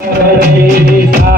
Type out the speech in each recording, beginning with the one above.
પાછળિયા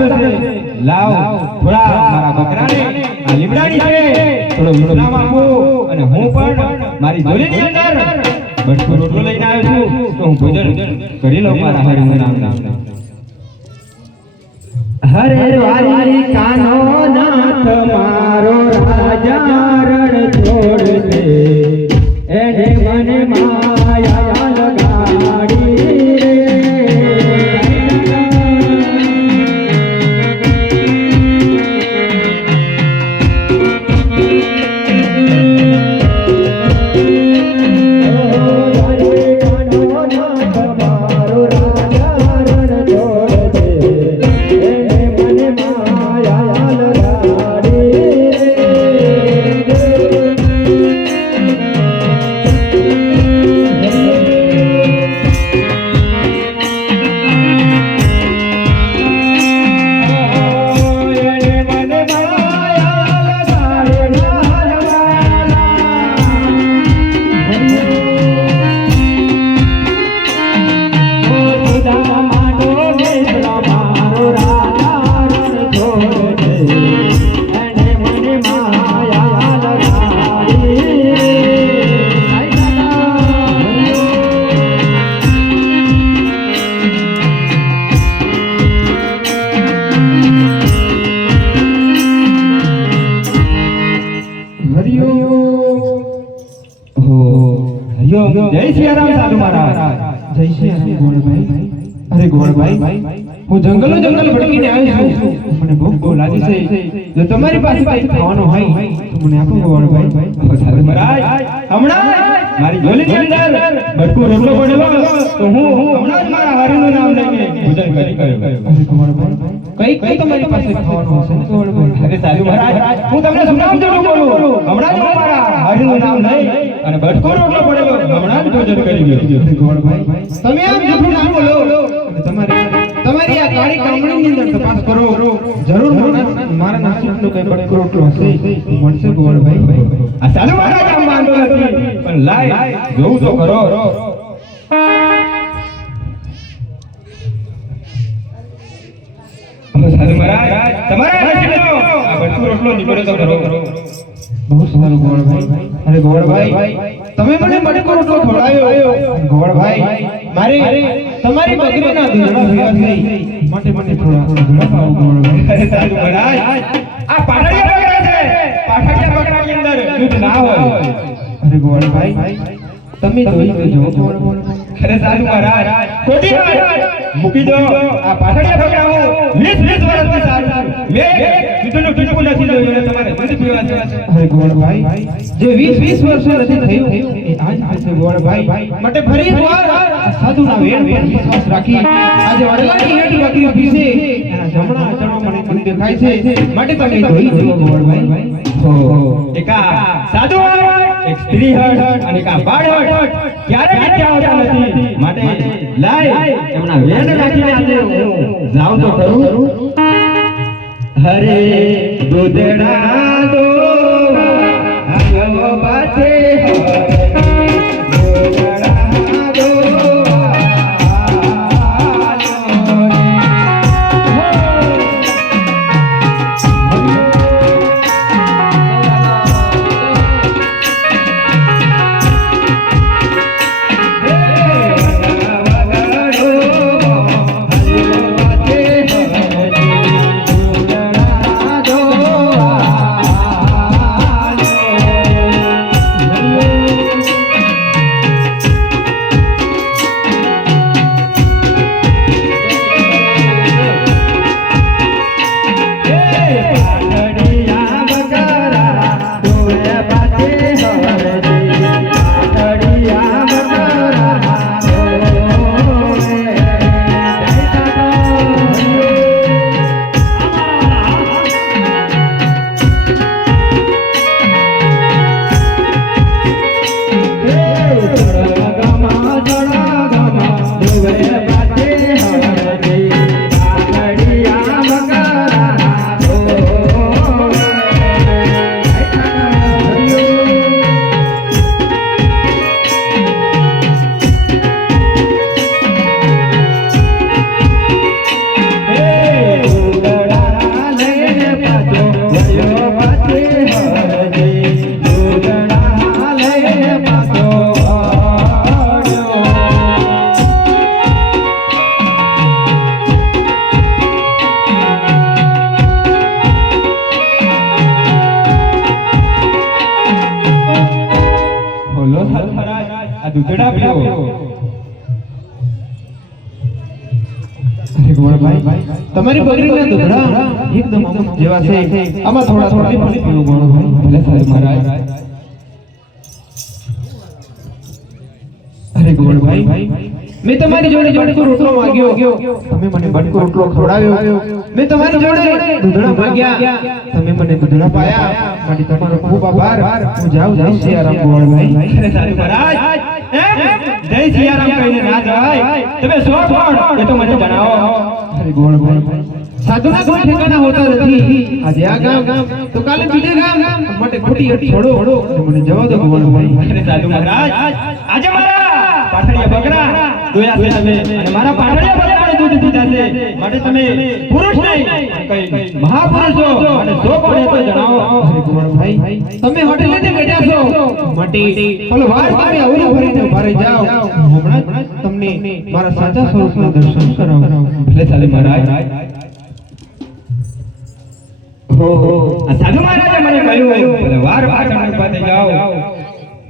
થતો છે. લાવ થોડા મારા બકરાને. આ લીમડાની છે. થોડો વિશ્રામ આપો. અને હું પણ મારી જોડીની અંદર બટકો રોટલો લઈને આવ્યો છું. તો હું ભોજન કરી લઉં મારા હરિ નામ. હરે વારી કાનો નાથ મારો રાજા. હરિઓમ શ્રી રામ સાધુ મહારાજ. જય શ્રી રામ ગોળભાઈ અરે ગોળભાઈ હું જંગલો જંગલ ભટકીને આવ્યો છું. મને ભૂખ બહુ લાગી છે. જો તમારી પાસે કઈ ખાવાનું હોય તો મને આપો ગોળભાઈ. સાધુ મહારાજ. હમણાં મારી ઝોલીની અંદર બટકું રોટલો પડેલો તો હું હું હમણાં જ મારા હરિનું નામ લઈને ભોજન કરી ગયો. કઈ કઈ તમારી પાસે ખાવાનું ને. ગોળભાઈ અરે સાધુ મહારાજ હું તમને સમજાવજો છું બોલું. હમણાં જ મારા હરિનું નામ લઈ અને બટકો રોટલો પડેલો. હમણાં જ ભોજન કરી ગયો. ગોળભાઈ તમે આ જફરી નામ બોલો. તમારી તમારી આ કાળી કામણી ની અંદર તપાસ કરો. જરૂર મારા નાસુક નો કઈ બટકો રોટલો હશે. મળશે ગોળભાઈ. આ ચાલો મારા કામ માંડો નથી. પણ લાય જોઉં તો કરો તમારા તમારા આ બટકો રોટલો નીકળ્યો તો કરો બહુ સારું ગોળભાઈ અરે ગોળભાઈ તમે મને મટકો રોટલો ખવડાવ્યો ગોળભાઈ મારે તમારી બકરીના દૂધના ભેગા થઈ માટે મને થોડા થોડા પાવો ગોળભાઈ અરે સાધુ મહારાજ, આ પાટડિયા બકરા છે. પાટડિયા બકરાની અંદર દૂધ ના હોય. અરે ગોળભાઈ તમે જોઈ લેજો. ગોળભાઈ અરે સાધુ મહારાજ, ખોટી વાત. મૂકી દો. આ પાટડિયા બકરા હું 20 20 વર્ષથી સારું. નથી જોયું તમારે. દૂધ પીવા છે. અરે ગોળભાઈ, જે 20 20 વર્ષ નથી થયું, એ આજ થશે ગોળભાઈ. માટે આજે દેખાય છે. માટે તમે જોઈ જુઓ ગોળભાઈ. સાધુ એક સ્ત્રી માટે લાય એમના જાઉં તો ખરું હરે દૂધડા દો આ દૂધડા પીવો અરે ગોળભાઈ તમારી બકરીના દૂધડા એકદમ અમુક જેવા છે આમાં થોડા થોડા પાણી પીવું ગોળભાઈ ભલે સાધુ મહારાજ અરે ગોળભાઈ મેં તમારી જોડે જોડે રોટલો માંગ્યો તમે મને બટકો રોટલો ખવડાવ્યો મેં તમારી જોડે દૂધડા માંગ્યા તમે મને દૂધડા પાયા માટે તમારો ખૂબ આભાર હું જાઉં જય સિયારામ ગોળભાઈ અરે સાધુ મહારાજ એમ? જય સિયારામ કહીને ના જાય તમે સો કોણ? એ તો મને જણાવો. ગોળ ગોળ. સાધુના કોઈ ઠેકાણા હોતા નથી. આજે આ ગામ, તો કાલે બીજે ગામ. માટે ખોટી અટ છોડો. મને જવા દો ગોળ અરે સાધુ મહારાજ આજે મારા પાટડિયા બકરા દોયા છે તમે અને મારા પાટડિયા બકરાને દૂધ દીધા છે. માટે તમે પુરુષ નહીં કઈ મહાપુરુષ. અને જો પણ એ તો જણાવો. ગોળભાઈ તમે હોટેલ ને બેઠા છો. મટી ભલે વાર તમે અવરી ભરીને ઊભા જાઓ. હમણાં તમને મારા સાચા સ્વરૂપના દર્શન કરાવું. ભલે ચાલે મહારાજ. વાર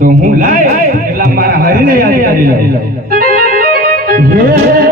તો હું લાય, એટલા મારા હરિને યાદ કરી લઉં. હે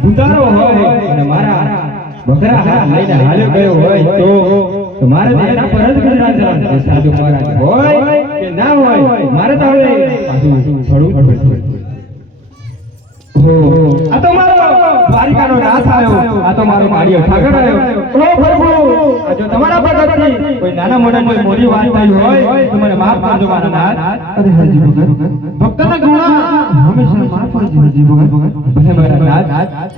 ભૂતારો હોય અને મારા બકરા હાથ લઈને હાલ્યો ગયો હોય તો મારે એના પર જ ઘરના જવાનું સાધુ મહારાજ. હોય કે ના હોય મારે તો હવે પાછું થોડું આ તો મારો દ્વારિકાનો નાથ આવ્યો. આ તો મારો માળીઓ ઠાકર આવ્યો. ઓ પ્રભુ જો તમારા ભગતથી કોઈ નાના મોટા કોઈ મોરી વાત થઈ હોય તો મને માફ કરજો મારા નાથ. અરે ભગત. ભક્તના ગુણા હંમેશા માફ હોય છે હરજી ભગત ભલે મારા નાથ